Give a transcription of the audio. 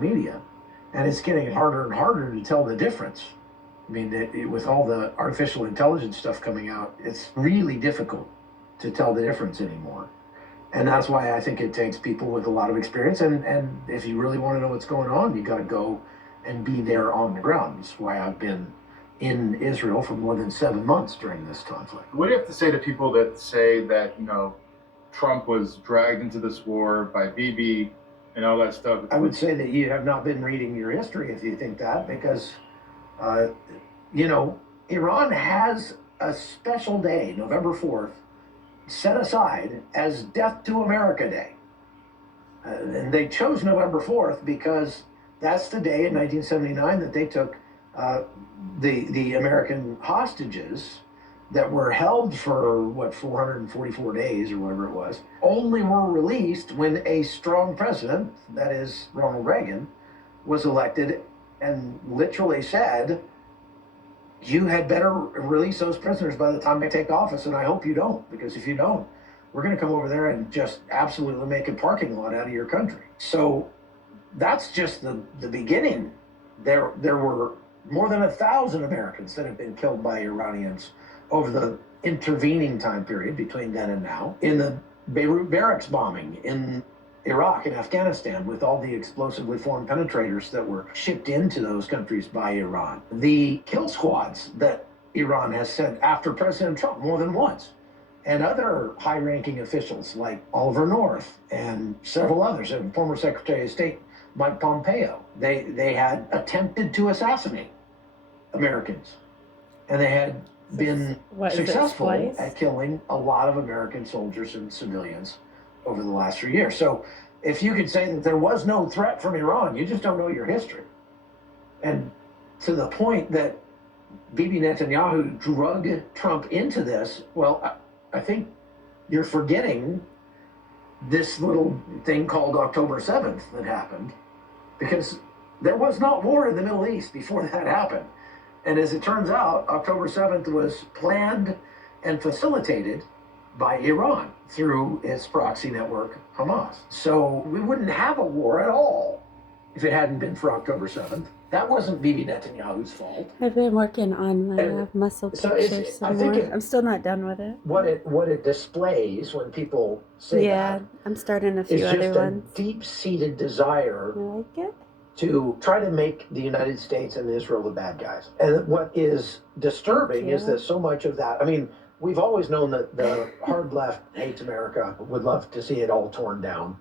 media, and it's getting harder and harder to tell the difference. I mean, with all the artificial intelligence stuff coming out, it's really difficult to tell the difference anymore. And that's why I think it takes people with a lot of experience. And if you really want to know what's going on, you got to go and be there on the ground. That's why I've been in Israel for more than 7 months during this conflict. What do you have to say to people that say that, Trump was dragged into this war by Bibi and all that stuff? I would say that you have not been reading your history if you think that, because, Iran has a special day, November 4th, set aside as Death to America Day. And they chose November 4th because that's the day in 1979 that they took the American hostages that were held for, 444 days or whatever it was, only were released when a strong president, that is Ronald Reagan, was elected and literally said, you had better release those prisoners by the time I take office, and I hope you don't, because if you don't, we're going to come over there and just absolutely make a parking lot out of your country. So that's just the beginning. There were more than 1,000 Americans that have been killed by Iranians over the intervening time period between then and now. In the Beirut barracks bombing in Iraq and Afghanistan, with all the explosively formed penetrators that were shipped into those countries by Iran. The kill squads that Iran has sent after President Trump more than once, and other high-ranking officials like Oliver North and several others, and former Secretary of State Mike Pompeo. They had attempted to assassinate Americans, and they had been successful at killing a lot of American soldiers and civilians over the last 3 years. So if you could say that there was no threat from Iran, you just don't know your history. And to the point that Bibi Netanyahu drug Trump into this, well, I think you're forgetting this little thing called October 7th that happened, because there was not war in the Middle East before that happened. And as it turns out, October 7th was planned and facilitated by Iran through its proxy network, Hamas. So we wouldn't have a war at all if it hadn't been for October 7th. That wasn't Bibi Netanyahu's fault. I've been working on my muscle pictures some more. I'm still not done with it. What it displays when people say that, I'm starting a few other ones. A deep-seated desire. I like it. To try to make the United States and Israel the bad guys. And what is disturbing is that so much of that, I mean, we've always known that the hard left hates America, would love to see it all torn down.